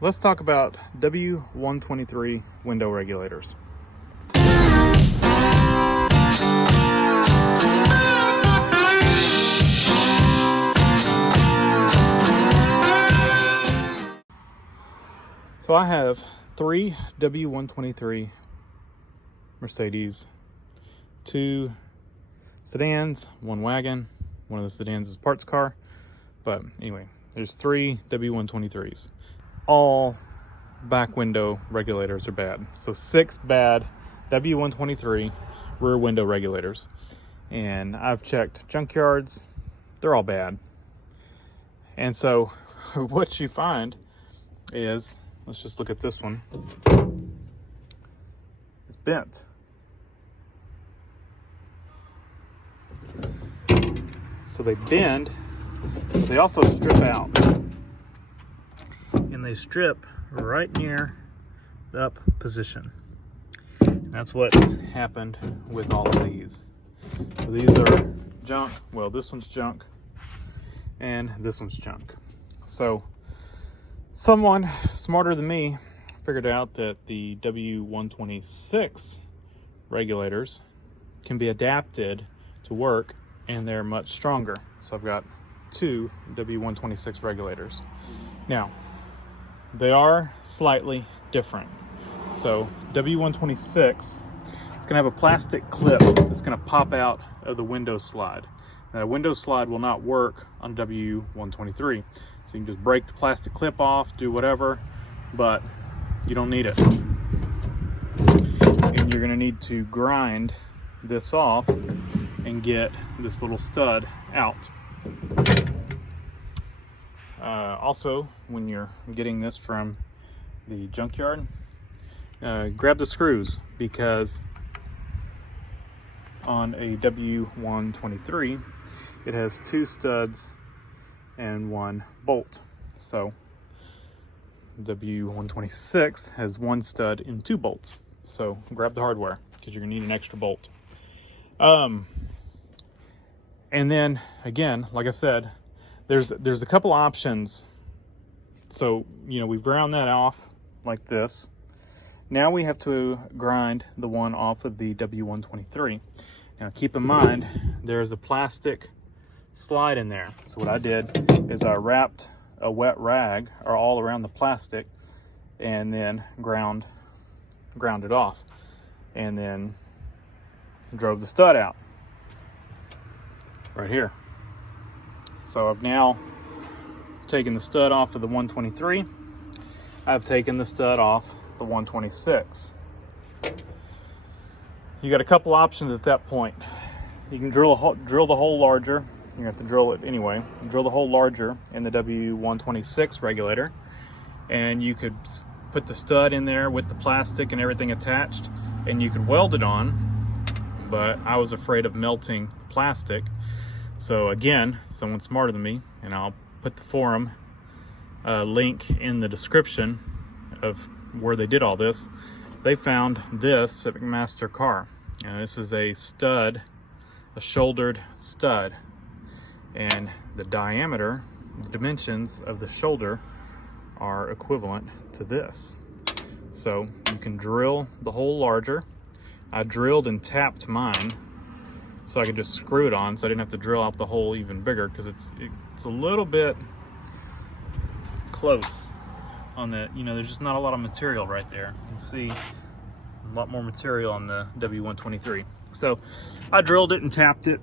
let's talk about W123 window regulators. So I have 3 W123 Mercedes, 2 sedans, 1 wagon. One of the sedans is parts car. But anyway, there's 3 W123s. All back window regulators are bad. So 6 bad W123 rear window regulators. And I've checked junkyards, they're all bad. And so what you find is, let's just look at this one. It's bent. So they bend, but they also strip out. And they strip right near the up position. And that's what's happened with all of these. So these are junk. Well, this one's junk. And this one's junk. So someone smarter than me figured out that the W126 regulators can be adapted to work, and they're much stronger. So I've got 2 W126 regulators. Now, they are slightly different. So W126, it's gonna have a plastic clip that's gonna pop out of the window slide. Now, the window slide will not work on W123. So you can just break the plastic clip off, do whatever, but you don't need it. And you're gonna need to grind this off and get this little stud out. Also, when you're getting this from the junkyard, grab the screws, because on a W123, it has 2 studs and 1 bolt. So W126 has 1 stud and 2 bolts. So grab the hardware, because you're gonna need an extra bolt. And then again, like I said, there's a couple options. So, you know, we've ground that off like this. Now we have to grind the one off of the W123. Now keep in mind, there's a plastic slide in there. So what I did is I wrapped a wet rag all around the plastic and then ground it off, and then drove the stud out right here. So I've now taken the stud off of the 123. I've taken the stud off the 126. You got a couple options at that point. You can drill the hole larger. You have to drill it anyway. Drill the hole larger in the W126 regulator, and you could put the stud in there with the plastic and everything attached, and you could weld it on. But I was afraid of melting the plastic. So again, someone smarter than me, and I'll put the forum link in the description of where they did all this. They found this at McMaster car. This is a stud, a shouldered stud, and the diameter, the dimensions of the shoulder are equivalent to this. So you can drill the hole larger. I drilled and tapped mine so I could just screw it on, so I didn't have to drill out the hole even bigger, because it's a little bit close on the, you know, there's just not a lot of material right there. You can see a lot more material on the W123. So I drilled it and tapped it,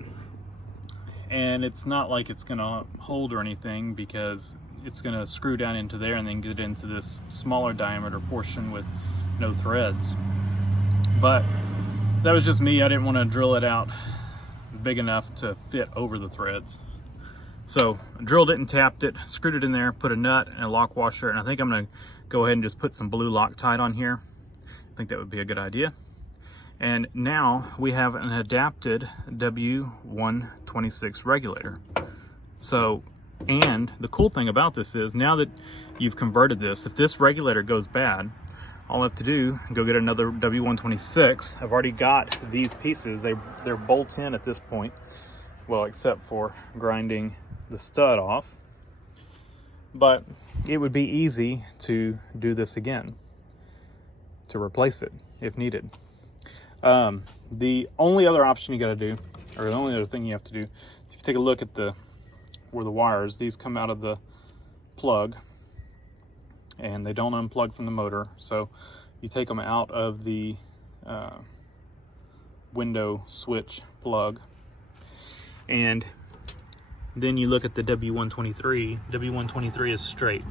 and it's not like it's gonna hold or anything, because it's gonna screw down into there and then get into this smaller diameter portion with no threads. But that was just me. I didn't want to drill it out big enough to fit over the threads. So I drilled it and tapped it, screwed it in there, put a nut and a lock washer, and I think I'm gonna go ahead and just put some blue Loctite on here. I think that would be a good idea. And now we have an adapted W126 regulator. So, and the cool thing about this is, now that you've converted this, if this regulator goes bad, all I have to do, go get another W126. I've already got these pieces. They're bolt in at this point. Well, except for grinding the stud off. But it would be easy to do this again, to replace it if needed. The only other option you got to do, or the only other thing you have to do, if you take a look at where the wires, these come out of the plug and they don't unplug from the motor. So you take them out of the window switch plug, and then you look at the W123. W123 is straight.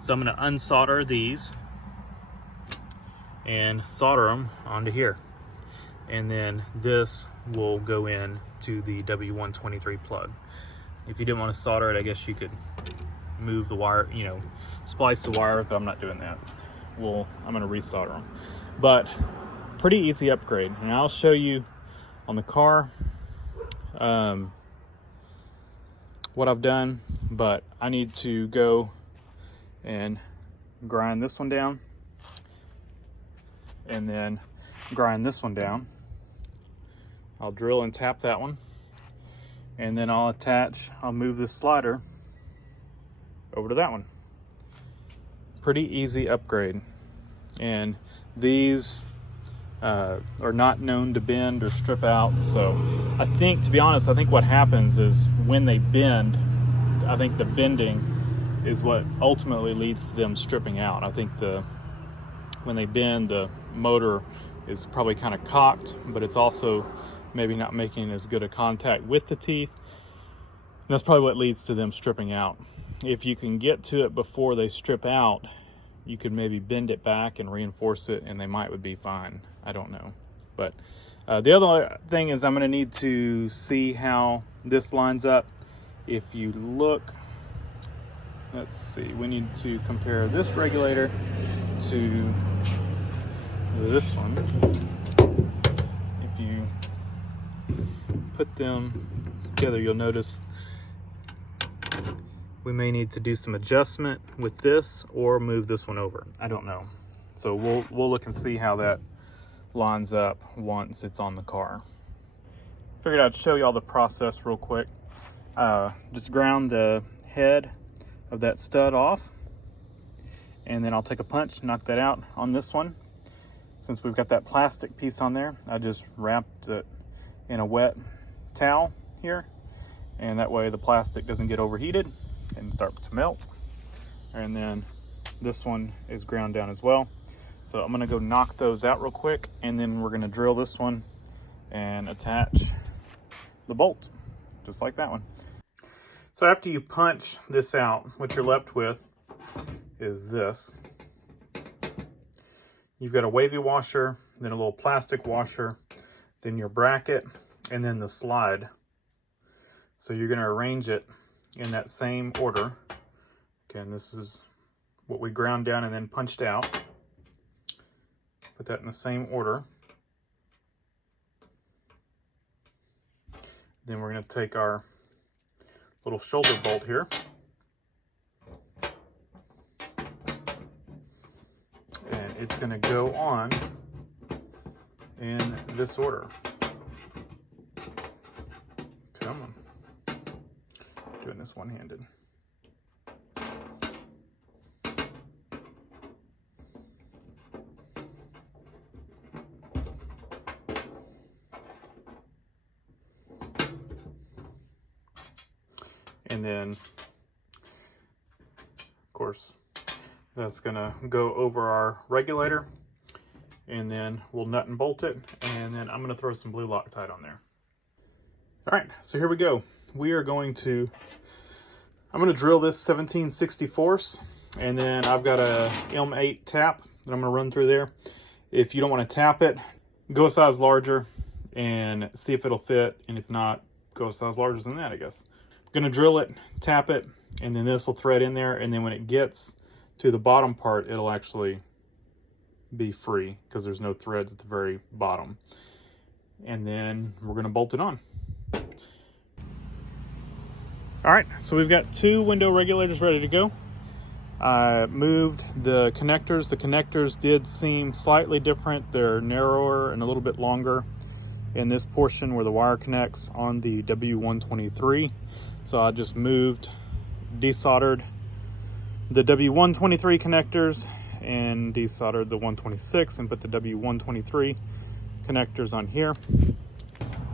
So I'm going to unsolder these and solder them onto here. And then this will go in to the W123 plug. If you didn't want to solder it, I guess you could move the wire, you know, splice the wire, but I'm not doing that. I'm going to resolder them. But pretty easy upgrade. And I'll show you on the car what I've done, but I need to go and grind this one down and then grind this one down. I'll drill and tap that one, and then I'll move this slider over to that one. Pretty easy upgrade. And these are not known to bend or strip out. So I think, to be honest, I think what happens is when they bend, I think the bending is what ultimately leads to them stripping out. I think when they bend, the motor is probably kind of cocked, but it's also maybe not making as good a contact with the teeth. And that's probably what leads to them stripping out. If you can get to it before they strip out, you could maybe bend it back and reinforce it, and they would be fine. I don't know. But the other thing is I'm going to need to see how this lines up. If you look, let's see, we need to compare this regulator to this one. If you put them together, you'll notice we may need to do some adjustment with this or move this one over. I don't know. So we'll look and see how that lines up once it's on the car. Figured I'd show you all the process real quick. Just ground the head of that stud off, and then I'll take a punch, knock that out on this one. Since we've got that plastic piece on there, I just wrapped it in a wet towel here, and that way the plastic doesn't get overheated and start to melt. And then this one is ground down as well. So I'm gonna go knock those out real quick, and then we're gonna drill this one and attach the bolt, just like that one. So after you punch this out, what you're left with is this. You've got a wavy washer, then a little plastic washer, then your bracket, and then the slide. So you're gonna arrange it in that same order. Again, this is what we ground down and then punched out. Put that in the same order. Then we're going to take our little shoulder bolt here. And it's going to go on in this order. Come on. Doing this one-handed. And then, of course, that's gonna go over our regulator, and then we'll nut and bolt it, and then I'm gonna throw some blue Loctite on there. All right, so here we go. I'm gonna drill this 17/64, and then I've got a M8 tap that I'm gonna run through there. If you don't wanna tap it, go a size larger and see if it'll fit, and if not, go a size larger than that, I guess. Gonna drill it, tap it, and then this will thread in there, and then when it gets to the bottom part, it'll actually be free because there's no threads at the very bottom. And then we're gonna bolt it on. All right, so we've got 2 window regulators ready to go. I moved the connectors. The connectors did seem slightly different. They're narrower and a little bit longer in this portion where the wire connects on the W123. So I just moved, desoldered the W123 connectors and desoldered the 126 and put the W123 connectors on here.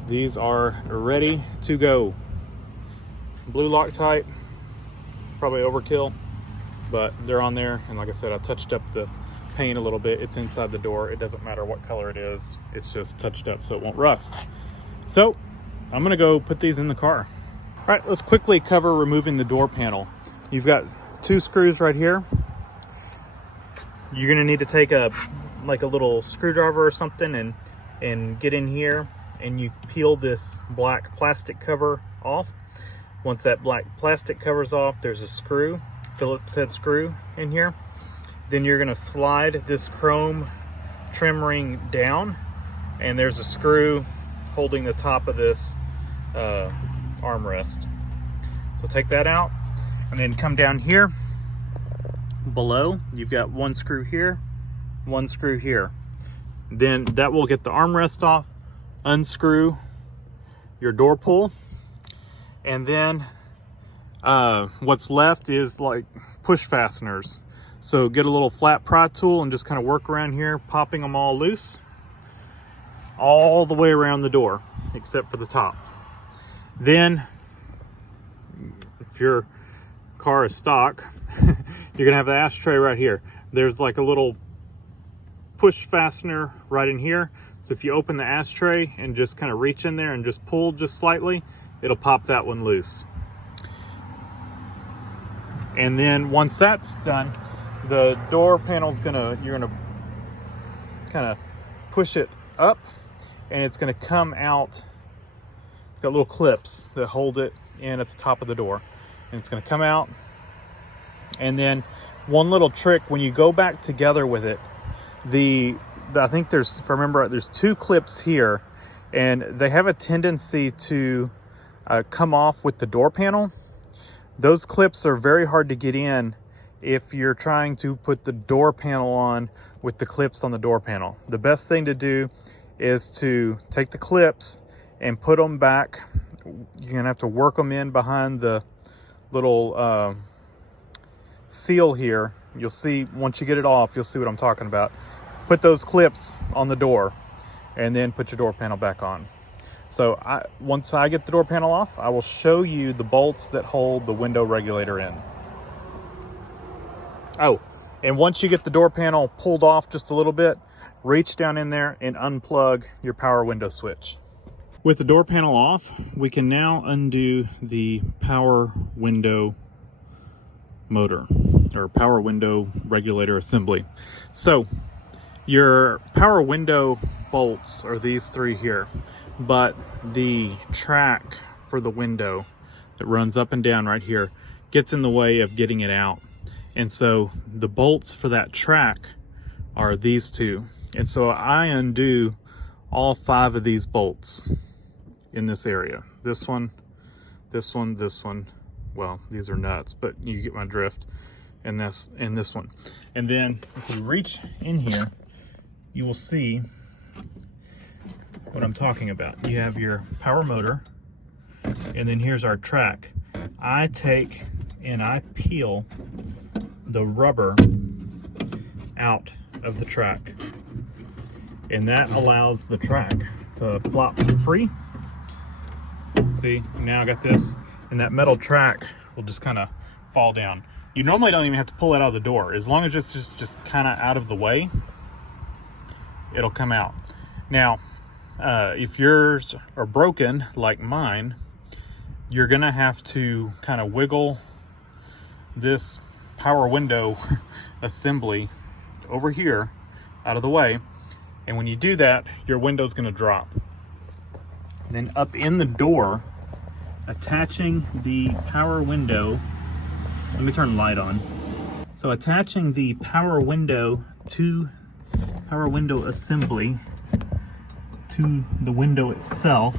These are ready to go. Blue Loctite, probably overkill, but they're on there. And like I said, I touched up the paint a little bit. It's inside the door. It doesn't matter what color it is. It's just touched up so it won't rust. So I'm gonna go put these in the car. All right, let's quickly cover removing the door panel. You've got 2 screws right here. You're gonna need to take a little screwdriver or something and get in here, and you peel this black plastic cover off. Once that black plastic cover's off, there's a screw, Phillips head screw in here. Then you're gonna slide this chrome trim ring down, and there's a screw holding the top of this armrest. So take that out, and then come down here below. You've got 1 screw here, 1 screw here. Then that will get the armrest off, unscrew your door pull, and then what's left is like push fasteners. So get a little flat pry tool and just kind of work around here, popping them all loose all the way around the door except for the top. Then if your car is stock, you're gonna have the ashtray right here. There's like a little push fastener right in here. So if you open the ashtray and just kind of reach in there and just pull just slightly, it'll pop that one loose. And then once that's done, the door panel's you're gonna kind of push it up, and it's gonna come out. It's got little clips that hold it in at the top of the door, and it's gonna come out. And then one little trick, when you go back together with it, I think there's, if I remember right, there's 2 clips here, and they have a tendency to come off with the door panel. Those clips are very hard to get in if you're trying to put the door panel on with the clips on the door panel. The best thing to do is to take the clips and put them back. You're gonna have to work them in behind the little seal here. You'll see, once you get it off, you'll see what I'm talking about. Put those clips on the door and then put your door panel back on. So once I get the door panel off, I will show you the bolts that hold the window regulator in. Oh, and once you get the door panel pulled off just a little bit, reach down in there and unplug your power window switch. With the door panel off, we can now undo the power window motor or power window regulator assembly. So your power window bolts are these 3 here, but the track for the window that runs up and down right here gets in the way of getting it out. And so the bolts for that track are these 2. And so I undo all 5 of these bolts in this area. This one, this one, this one. Well, these are nuts, but you get my drift. And this one. And then if you reach in here, you will see what I'm talking about. You have your power motor, and then here's our track. I take and I peel the rubber out of the track, and that allows the track to flop free. See, now I got this, and that metal track will just kind of fall down. You normally don't even have to pull it out of the door. As long as it's just kind of out of the way, it'll come out. Now, if yours are broken like mine, you're gonna have to kind of wiggle this power window assembly over here out of the way. And when you do that, your window's gonna drop. And then up in the door, attaching the power window, let me turn the light on. So attaching the power window assembly to the window itself.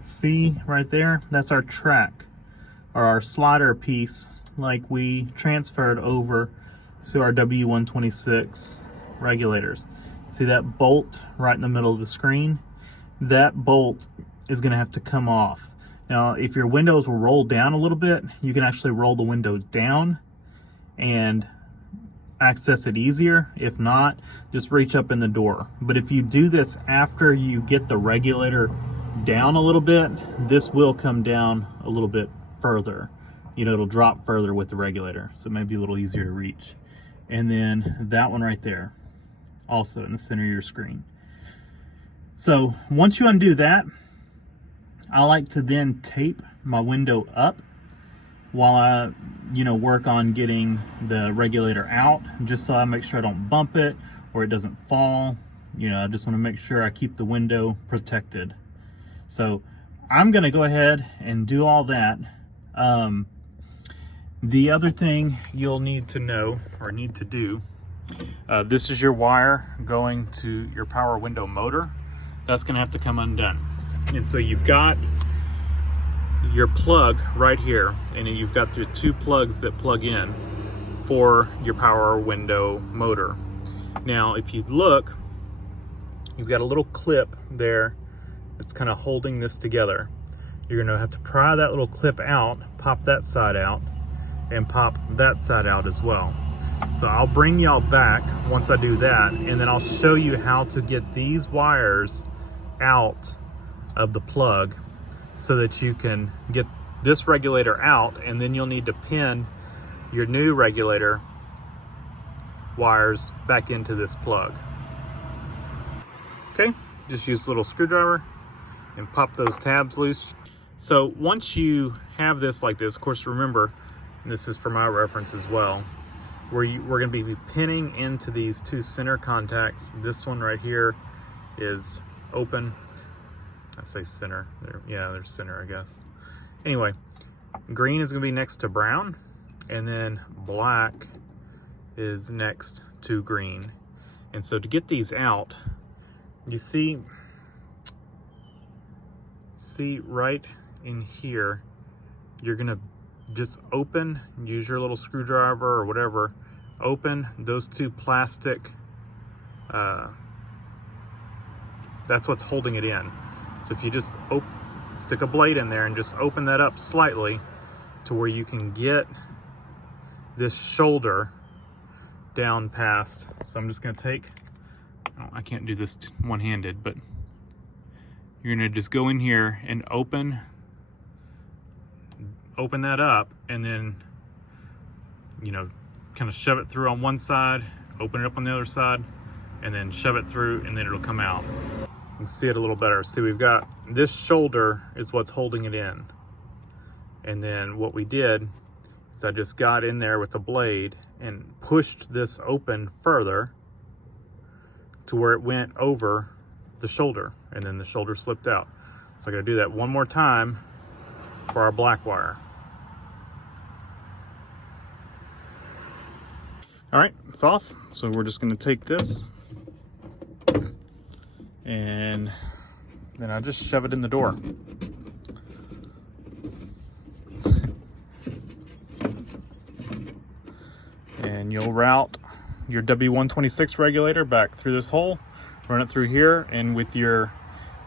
See right there? That's our track, or our slider piece, like we transferred over to our W126 regulators. See that bolt right in the middle of the screen? That bolt is going to have to come off. Now, if your windows will roll down a little bit, you can actually roll the windows down and access it easier. If not, just reach up in the door. But if you do this after you get the regulator down a little bit, this will come down a little bit further. You know, it'll drop further with the regulator, so it may be a little easier to reach. And then that one right there, also in the center of your screen. So once you undo that, I like to then tape my window up while I, work on getting the regulator out, just so I make sure I don't bump it or it doesn't fall. I just want to make sure I keep the window protected. So I'm going to go ahead and do all that. The other thing you'll need to know or need to do, this is your wire going to your power window motor. That's going to have to come undone. And so you've got your plug right here, and you've got the two plugs that plug in for your power window motor. Now, if you look, you've got a little clip there that's kind of holding this together. You're going to have to pry that little clip out, pop that side out, and pop that side out as well. So I'll bring y'all back once I do that, and then I'll show you how to get these wires out of the plug so that you can get this regulator out, and then you'll need to pin your new regulator wires back into this plug. Okay, just use a little screwdriver and pop those tabs loose. So once you have this like this, of course, remember, and this is for my reference as well, we're going to be pinning into these two center contacts. This one right here is open. I say center there. Yeah, there's center, I guess. Anyway, green is going to be next to brown, and then black is next to green. And so to get these out, you see right in here, you're going to just open, use your little screwdriver or whatever, open those two plastic, that's what's holding it in. So if you just stick a blade in there and just open that up slightly to where you can get this shoulder down past. So I'm just going to take, I can't do this one-handed, but you're going to just go in here and open that up, and then, kind of shove it through on one side, open it up on the other side, and then shove it through, and then it'll come out. You can see it a little better. See, we've got this shoulder is what's holding it in. And then what we did is I just got in there with the blade and pushed this open further to where it went over the shoulder, and then the shoulder slipped out. So I gotta do that one more time for our black wire. All right, it's off. So we're just gonna take this and then I just shove it in the door. And you'll route your W126 regulator back through this hole, run it through here, and with your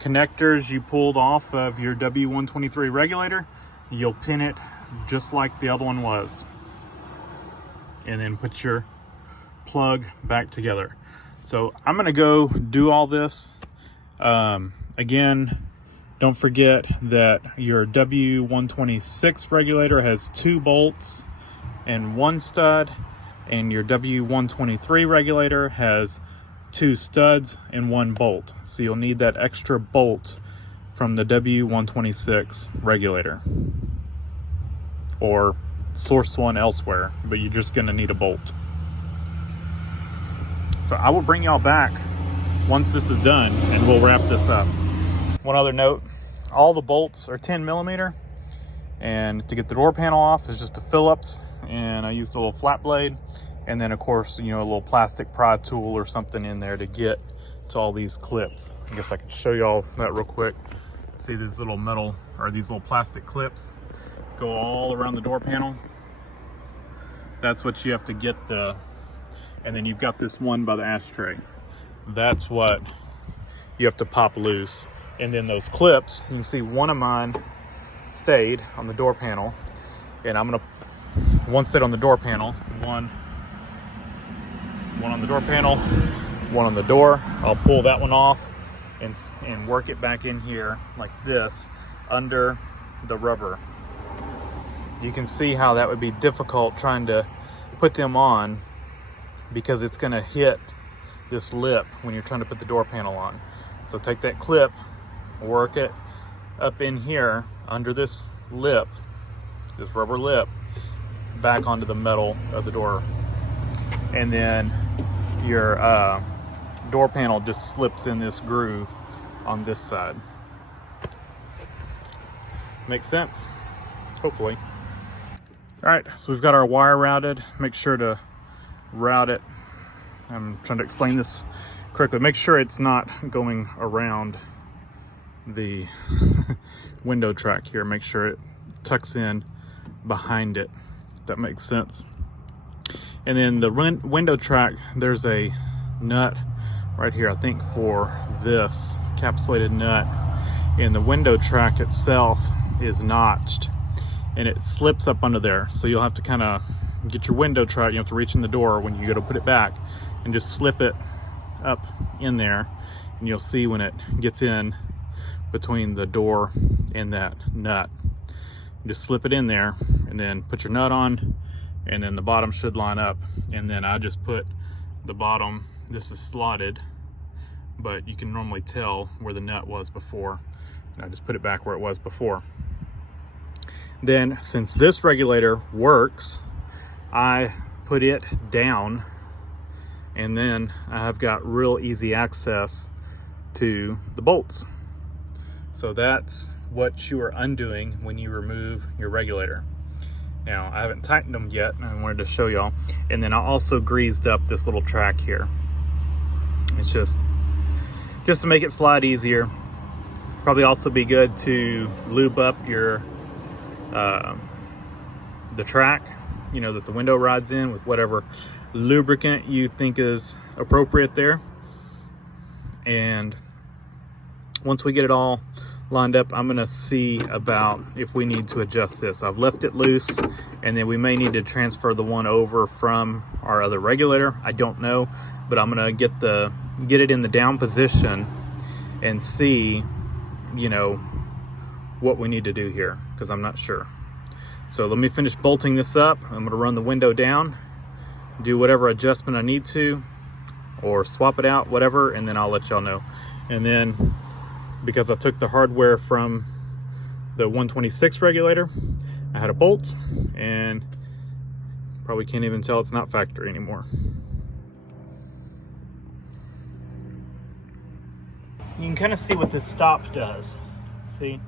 connectors you pulled off of your W123 regulator, you'll pin it just like the other one was, and then put your plug back together. So I'm gonna go do all this. Again, don't forget that your W126 regulator has 2 bolts and 1 stud, and your W123 regulator has 2 studs and 1 bolt. So you'll need that extra bolt from the W126 regulator, or source one elsewhere, but you're just gonna need a bolt. So I will bring y'all back once this is done, and we'll wrap this up. One other note, all the bolts are 10mm, and to get the door panel off is just a Phillips, and I used a little flat blade, and then of course, a little plastic pry tool or something in there to get to all these clips. I guess I can show y'all that real quick. See these little metal, or these little plastic clips go all around the door panel. That's what you have to get and then you've got this one by the ashtray. That's what you have to pop loose. And then those clips, you can see one of mine stayed on the door panel, and I'm gonna one stayed on the door panel, one on the door panel, one on the door. I'll pull that one off and work it back in here like this under the rubber. You can see how that would be difficult trying to put them on, because it's going to hit this lip when you're trying to put the door panel on. So take that clip, work it up in here under this lip, this rubber lip, back onto the metal of the door, and then your door panel just slips in this groove on this side. Makes sense? Hopefully. All right, so we've got our wire routed. Make sure to route it. I'm trying to explain this correctly. Make sure it's not going around the window track here. Make sure it tucks in behind it, if that makes sense. And then the window track, there's a nut right here, I think, for this encapsulated nut. And the window track itself is notched, and it slips up under there. So you'll have to kind of get your window track, you have to reach in the door when you go to put it back and just slip it up in there, and you'll see when it gets in between the door and that nut. Just slip it in there and then put your nut on, and then the bottom should line up. And then I just put the bottom, this is slotted, but you can normally tell where the nut was before, and I just put it back where it was before. Then, since this regulator works, I put it down, and then I've got real easy access to the bolts. So that's what you are undoing when you remove your regulator. Now, I haven't tightened them yet, and I wanted to show y'all. And then I also greased up this little track here. It's just to make it slide easier. Probably also be good to lube up your the track, you know, that the window rides in, with whatever lubricant you think is appropriate there. And once we get it all lined up, I'm gonna see about if we need to adjust this. I've left it loose, and then we may need to transfer the one over from our other regulator. I don't know, but I'm gonna get it in the down position and see, you know, what we need to do here, because I'm not sure. So let me finish bolting this up. I'm gonna run the window down, do whatever adjustment I need to, or swap it out, whatever, and then I'll let y'all know. And then, because I took the hardware from the 126 regulator, I had a bolt, and probably can't even tell it's not factory anymore. You can kind of see what this stop does. See,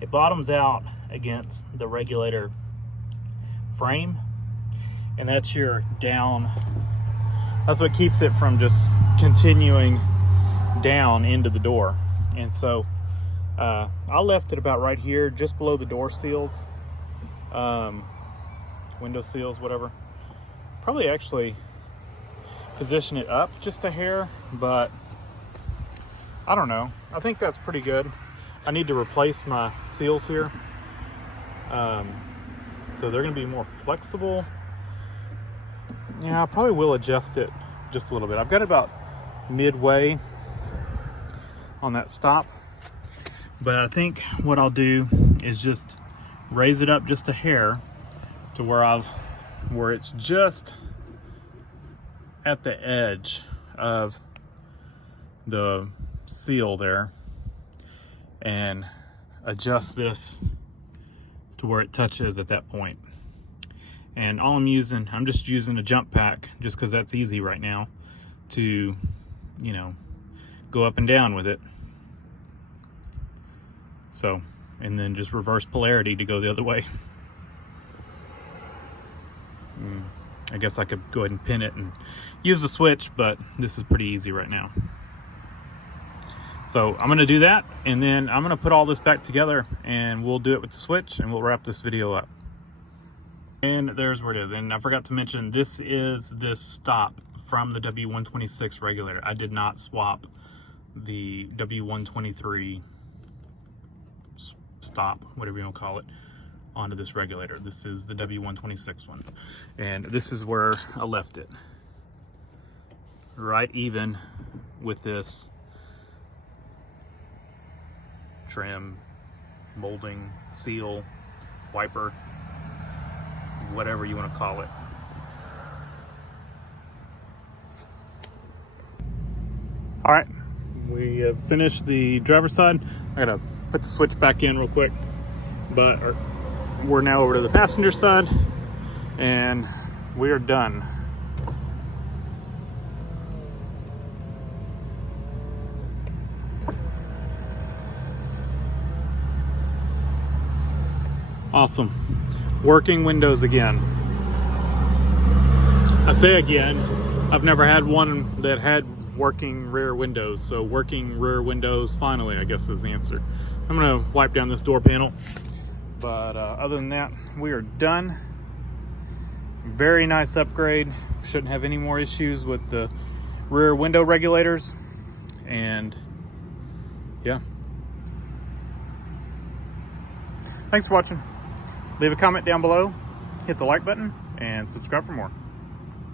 it bottoms out against the regulator frame, and that's your down. That's what keeps it from just continuing down into the door. And so I left it about right here, just below the door seals, window seals, whatever. Probably actually position it up just a hair, but I don't know. I think that's pretty good. I need to replace my seals here. So they're gonna be more flexible. Yeah, I probably will adjust it just a little bit. I've got about midway on that stop, but I think what I'll do is just raise it up just a hair to where it's just at the edge of the seal there, and adjust this to where it touches at that point. And all I'm just using a jump pack, just because that's easy right now to, you know, go up and down with it. So, and then just reverse polarity to go the other way. I guess I could go ahead and pin it and use the switch, but this is pretty easy right now. So I'm gonna do that, and then I'm gonna put all this back together, and we'll do it with the switch, and we'll wrap this video up. And there's where it is. And I forgot to mention, this is this stop from the W126 regulator. I did not swap the W123 stop, whatever you want to call it, onto this regulator. This is the W126 one. And this is where I left it. Right even with this trim, molding, seal, wiper, whatever you want to call it. All right, we have finished the driver's side. I gotta put the switch back in real quick, but we're now over to the passenger side and we are done. Awesome. Working windows again. I say again, I've never had one that had working rear windows, so working rear windows finally, I guess, is the answer. I'm gonna wipe down this door panel, but other than that, we are done. Very nice upgrade. Shouldn't have any more issues with the rear window regulators, and yeah. Thanks for watching. Leave a comment down below, hit the like button, and subscribe for more.